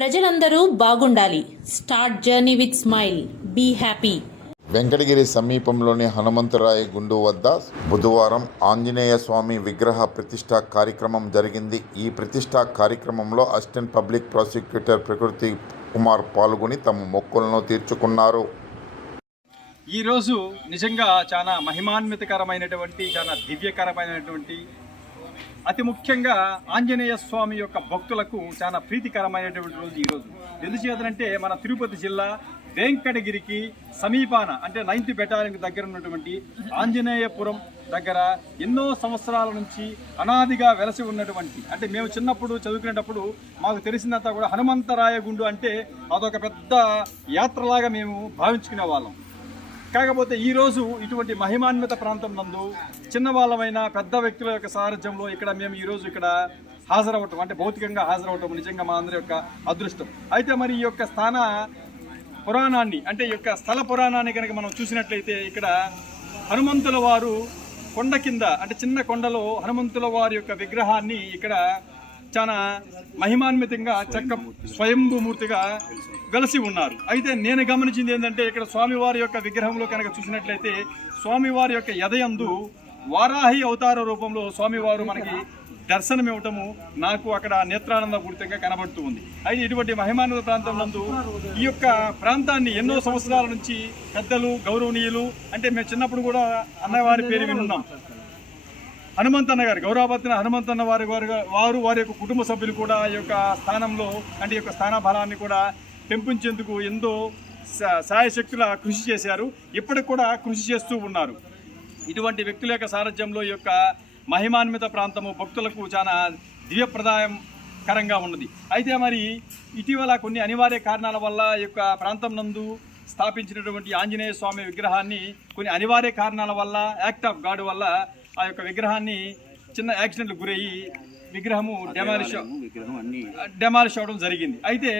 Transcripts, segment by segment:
ప్రజలందరూ బాగుండాలి. Start journey with smile. Be happy. Venkatagiri సమీపంలోని హనుమంతరాయ గుండు వద్ద బుధవారం ఆంజనేయ స్వామి విగ్రహ ప్రతిష్ఠా కార్యక్రమం జరిగింది. ఈ ప్రతిష్ఠా కార్యక్రమంలో అసిస్టెంట్ పబ్లిక్ ప్రాసిక్యూటర్ ప్రకృతి కుమార్ పాల్గొని తమ మొక్కులను తీర్చుకున్నారు. ఈరోజు నిజంగా చాలా మహిమాన్వితకరమైనటువంటి చాలా దివ్యకరమైనటువంటి అతి ముఖ్యంగా ఆంజనేయ స్వామి యొక్క భక్తులకు చాలా ప్రీతికరమైనటువంటి రోజు ఈరోజు ఎందుచేతనంటే మన తిరుపతి జిల్లా వెంకటగిరికి సమీపాన అంటే నైన్త్ బెటాలియన్ దగ్గర ఉన్నటువంటి ఆంజనేయపురం దగ్గర ఎన్నో సంవత్సరాల నుంచి అనాదిగా వెలసి ఉన్నటువంటి అంటే మేము చిన్నప్పుడు చదువుకునేటప్పుడు మాకు తెలిసినంత కూడా హనుమంతరాయ గుండు అంటే అదొక పెద్ద యాత్రలాగా మేము భావించుకునే వాళ్ళం. కాకపోతే ఈరోజు ఇటువంటి మహిమాన్విత ప్రాంతం నందు చిన్నవాళ్ళమైన పెద్ద వ్యక్తుల యొక్క సారథ్యంలో ఇక్కడ మేము ఈరోజు ఇక్కడ హాజరవటం అంటే భౌతికంగా హాజరవటం నిజంగా మా అందరి యొక్క అదృష్టం. అయితే మరి ఈ యొక్క స్థాన పురాణాన్ని అంటే ఈ యొక్క స్థల పురాణాన్ని కనుక మనం చూసినట్లయితే ఇక్కడ హనుమంతుల వారు కొండ కింద అంటే చిన్న కొండలో హనుమంతుల వారి యొక్క విగ్రహాన్ని ఇక్కడ చాలా మహిమాన్వితంగా చెక్క స్వయంభూమూర్తిగా వెలసి ఉన్నారు. అయితే నేను గమనించింది ఏంటంటే ఇక్కడ స్వామివారి యొక్క విగ్రహంలో కనుక చూసినట్లయితే స్వామివారి యొక్క ఎదయందు వారాహి అవతార రూపంలో స్వామివారు మనకి దర్శనం ఇవ్వటము నాకు అక్కడ నేత్రానంద పూర్తిగా కనబడుతూ ఉంది. అయితే ఇటువంటి మహిమానంద ప్రాంతం నందు ఈ యొక్క ప్రాంతాన్ని ఎన్నో సంవత్సరాల నుంచి పెద్దలు గౌరవనీయులు అంటే మేము చిన్నప్పుడు కూడా అన్నవారి పేరు వినున్నాం హనుమంతన్న గారు గౌరవపత్న హనుమంతన్న వారి వారి వారు వారి యొక్క కుటుంబ సభ్యులు కూడా ఈ యొక్క స్థానంలో అంటే ఈ యొక్క స్థాన బలాన్ని కూడా పెంపించేందుకు ఎంతో సాయశక్తుల కృషి చేశారు. ఇప్పటికి కూడా కృషి చేస్తూ ఉన్నారు. ఇటువంటి వ్యక్తుల యొక్క సారథ్యంలో ఈ యొక్క మహిమాన్విత ప్రాంతము భక్తులకు చాలా దివ్యప్రదాయకరంగా ఉన్నది. అయితే మరి ఇటీవల కొన్ని అనివార్య కారణాల వల్ల ఈ యొక్క ప్రాంతం నందు స్థాపించినటువంటి ఆంజనేయ స్వామి విగ్రహాన్ని కొన్ని అనివార్య కారణాల వల్ల యాక్ట్ ఆఫ్ గాడ్ వల్ల ఆ యొక్క విగ్రహాన్ని చిన్న యాక్సిడెంట్ గురయ్యి విగ్రహము డెమాలిష్ డెమాలిష్ అవడం జరిగింది. అయితే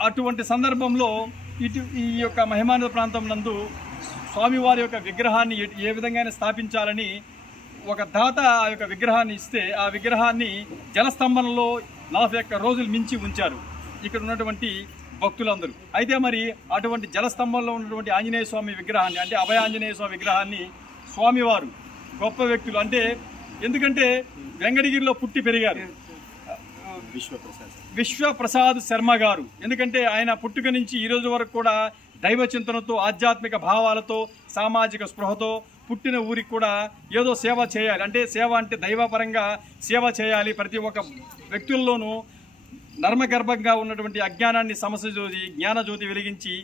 అటువంటి సందర్భంలో ఇటు ఈ యొక్క మహిమానంద ప్రాంతం నందు స్వామివారి యొక్క విగ్రహాన్ని ఏ- విధంగా స్థాపించాలని ఒక దాత ఆ యొక్క విగ్రహాన్ని ఇస్తే ఆ విగ్రహాన్ని జలస్తంభనలో నలభై ఒక్క రోజులు మించి ఉంచారు ఇక్కడ ఉన్నటువంటి భక్తులందరూ. అయితే మరి అటువంటి జలస్తంభంలో ఉన్నటువంటి ఆంజనేయ స్వామి విగ్రహాన్ని అంటే అభయ ఆంజనేయ స్వామి విగ్రహాన్ని స్వామివారు గొప్ప వ్యక్తులు. అంటే ఎందుకంటే వెంకటగిరిలో పుట్టి పెరిగారు. విశ్వప్రసాద్. శర్మ గారు. ఎందుకంటే ఆయన పుట్టుక నుంచి ఈ రోజు వరకు కూడా దైవ చింతనతో ఆధ్యాత్మిక భావాలతో సామాజిక స్పృహతో పుట్టిన ఊరికి కూడా ఏదో సేవ చేయాలి. అంటే సేవ అంటే దైవపరంగా సేవ చేయాలి. ప్రతి ఒక్క వ్యక్తుల్లోనూ నర్మగర్భంగా ఉన్నటువంటి అజ్ఞానాన్ని సమస్య జ్యోతి జ్ఞాన జ్యోతి వెలిగించి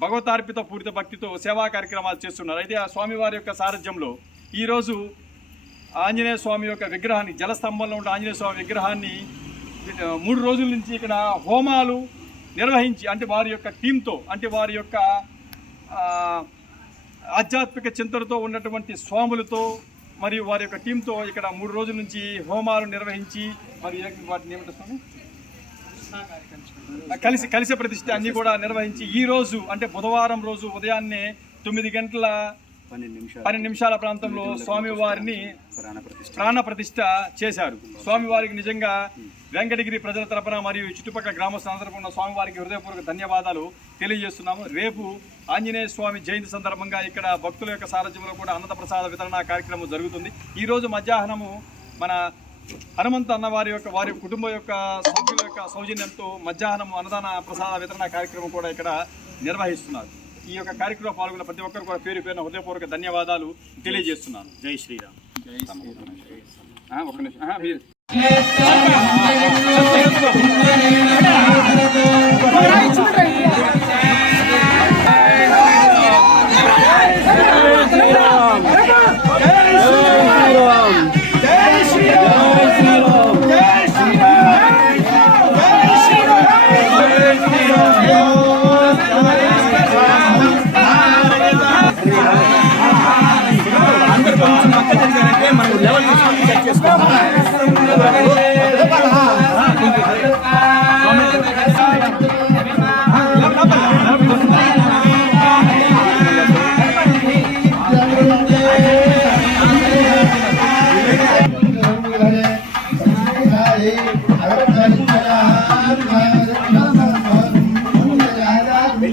భగవతార్పిత పూరిత భక్తితో సేవా కార్యక్రమాలు చేస్తున్నారు. అయితే ఆ స్వామివారి యొక్క సారథ్యంలో ఈరోజు ఆంజనేయ స్వామి యొక్క విగ్రహాన్ని జలస్తంభంలో ఉన్న ఆంజనేయ స్వామి విగ్రహాన్ని మూడు రోజుల నుంచి ఇక్కడ హోమాలు నిర్వహించి అంటే వారి యొక్క టీంతో అంటే వారి యొక్క ఆధ్యాత్మిక చింతనతో ఉన్నటువంటి స్వాములతో మరియు వారి యొక్క టీంతో ఇక్కడ మూడు రోజుల నుంచి హోమాలు నిర్వహించి మరి వాటిని ఏమంటారు స్వామి? కలిసి కలిసి ప్రతిష్ట అన్నీ కూడా నిర్వహించి ఈ రోజు అంటే బుధవారం రోజు ఉదయాన్నే తొమ్మిది గంటల పన్నెండు నిమిషాల ప్రాంతంలో స్వామివారిని ప్రాణ ప్రతిష్ఠ చేశారు. స్వామివారికి నిజంగా వెంకటగిరి ప్రజల తరపున మరియు చుట్టుపక్కల గ్రామస్తుల తరపున స్వామివారికి హృదయపూర్వక ధన్యవాదాలు తెలియజేస్తున్నాము. రేపు ఆంజనేయ స్వామి జయంతి సందర్భంగా ఇక్కడ భక్తుల యొక్క సారథ్యంలో కూడా అన్నద ప్రసాద వితరణ కార్యక్రమం జరుగుతుంది. ఈ రోజు మధ్యాహ్నము మన హనుమంత్ అన్నవారి యొక్క వారి కుటుంబం యొక్క సభ్యుల యొక్క సౌజన్యంతో మధ్యాహ్నం అన్నదాన ప్రసాద వితరణ కార్యక్రమం కూడా ఇక్కడ నిర్వహిస్తున్నారు. ఈ యొక్క కార్యక్రమంలో పాల్గొన్న ప్రతి ఒక్కరు కూడా పేరు పేరున హృదయపూర్వక ధన్యవాదాలు తెలియజేస్తున్నాను. జై శ్రీరామ్. ఆ, ఒక్క నిమిషం.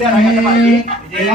విద్యారాగండి మనకి జయ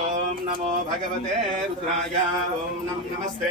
ఓం నమో భగవతే రుద్రాయ ఓం నమస్తే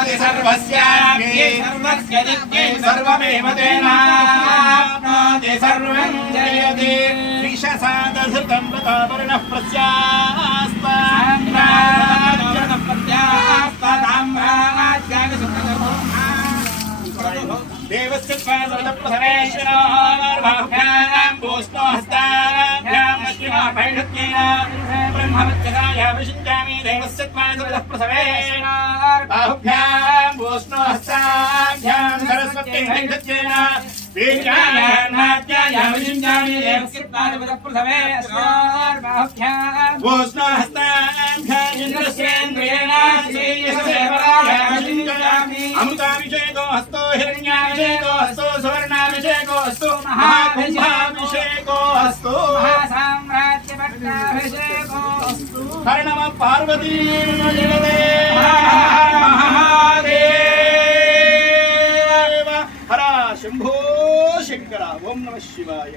तदि सर्वस्यापि सर्वस्य दिक्के सर्वमेव तेनाप्नोति सर्वं जयति। विषसादधृतं प्रतापरिणः प्रस्यास्ताम्राजनं प्रत्यास्ताम्राज्यागसुखकर्मो देवस्य पादप्रसरेश्वरो भूष्णो हस्ताभ्यां लक्ष्मीमा भैषत्येन ब्रह्मवत्यसाय विषिञ्चामि देवस्य त्वादुलः प्रसवेन बाहुभ्याम् भूष्णोहस्ताभ्यां सरस्वत्यं हरिदत्येन अमृताभिषेको हस्तो हिरण्याभिषेको हस्तो सुवर्णाभिषेको महासाम्राज्यभट्टाभिषेको మహాకుంభాభిషేకో పార్వతీ హర శంభో శంకర ఓం నమ శివాయ